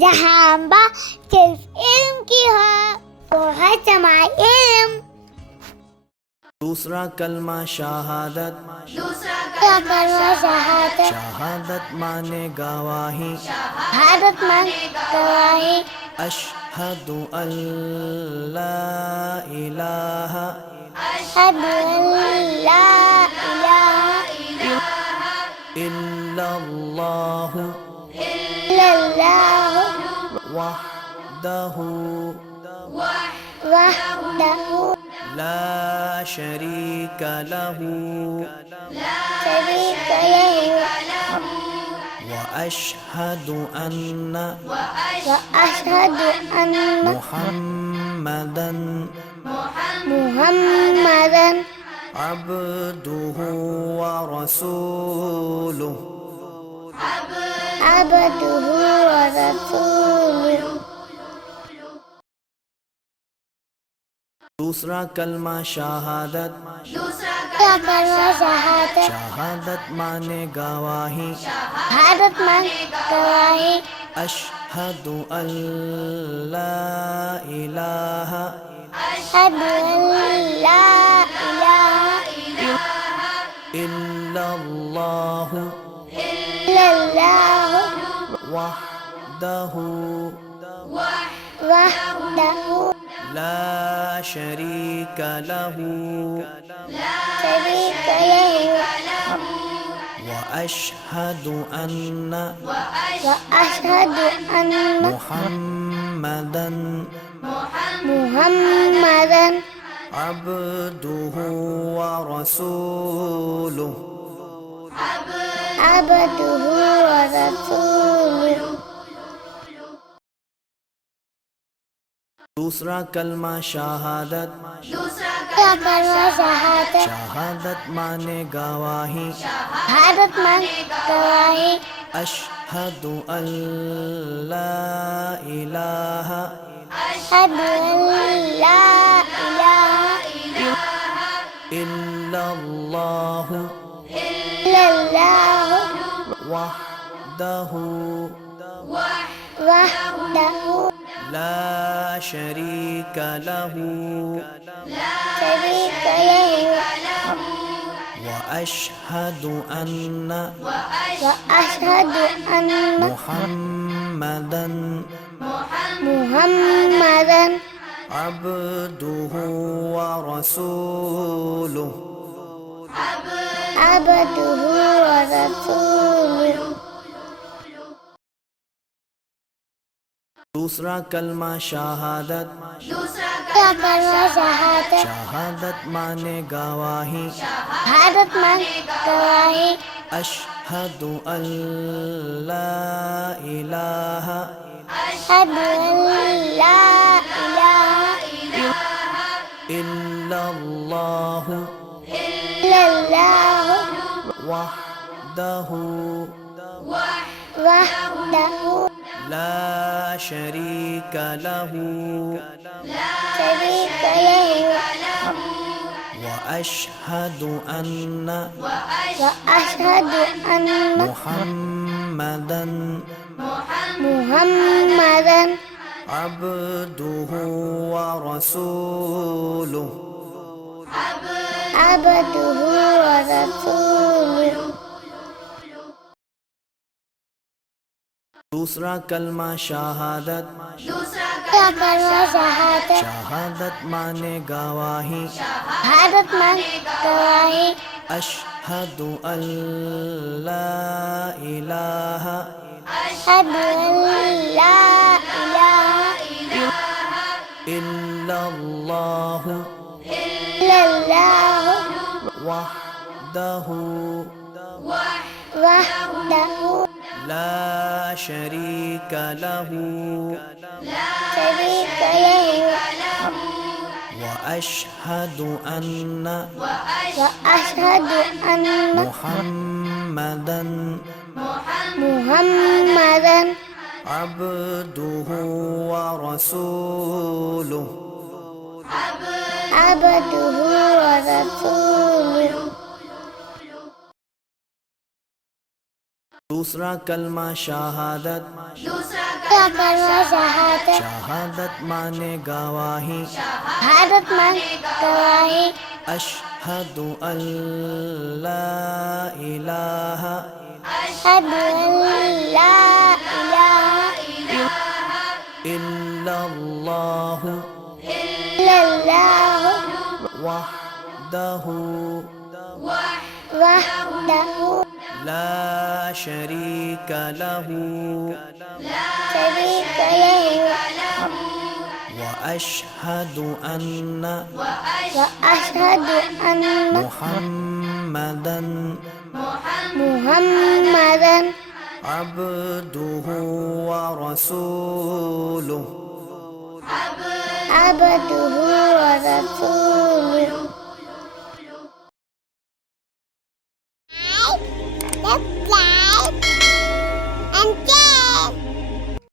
जहाँ बात सिर्फ इल्म की हो वो है समाए इल्म। दूसरा कलमा शहादत। शहादत शहादत माने गवाही। भारत मान गवाही अशहदु अल्ला इलाहा अशहदु अल्ला इलाहा इल्लल्लाहु इल्लल्लाहु वहदहु वहदहु ला शरीक लहु शरीक लहु व अशहदु अन्न व अशहदु अन्न मुहम्मदन मुहम्मदन अब्दुहु व रसूलुहु। अब्दुहु व रसूलुहु। दूसरा कलमा शहादत। शहादत शहादत माने गवाही। भारत मान गवाही अशहदु अल्ला इलाहा अशहदु अल्ला इलाहा इल्लल्लाहु इल्लल्लाहु वहदहु वहदहु ला शरीक लहु शरीक लहु व अशहदु अन्न व अशहदु अन्न मुहम्मदन मुहम्मदन अब्दुहु व रसूलुहु। अब्दुहु व रसूलुहु। दूसरा कलमा शहादत। शहादत शहादत माने गवाही। भारत मान गवाही अशहदु अल्ला इलाहा अशहदु अल्ला इलाहा इल्लल्लाहु इल्लल्लाहु वहदहु वहदहु ला शरीक लहु शरीक लहु व अशहदु अन्न अशहदु अन्न मुहम्मदन मुहम्मदन अब्दुहु व रसूलुहु। अब्दुहु व रसूलुहु। दूसरा कलमा शहादत। शहादत शहादत माने गवाही। भारत मान गवाही अशहदु अल्ला इलाहा अशहदु अल्ला इलाहा इल्लल्लाहु इल्लल्लाहु वहदहु वहदहु ला शरीक लहु शरीक लहु व अशहदु अन्न अशहदु अन्न मुहम्मदन मुहम्मदन अब्दुहु व रसूलुहु। अब्दुहु व रसूलुहु। दूसरा कलमा शहादत। शहादत शहादत माने गवाही। भारत मान गवाही अशहदु अल्ला इलाहा अशहदु अल्ला इलाहा इल्लल्लाहु इल्लल्लाहु वहदहु वहदहु ला शरीक लहु शरीक लहु व अशहदु अन्न अशहदु अन्न मुहम्मदन मुहम्मदन अब्दुहु व रसूलुहु। अब्दुहु व रसूलुहु। दूसरा कलमा शहादत। का कलमा शहादत शहादत माने गवाही भारत मान गवाही अशहदु अल्ला इलाहा अशहदु अल्ला इलाहा इल्लल्लाहु इल्लल्लाहु वहदहु वहदहु ला शरीक लहु शरीक लहु وأشهد أن وأشهد أن محمدا محمدا عبده ورسوله عبده ورسوله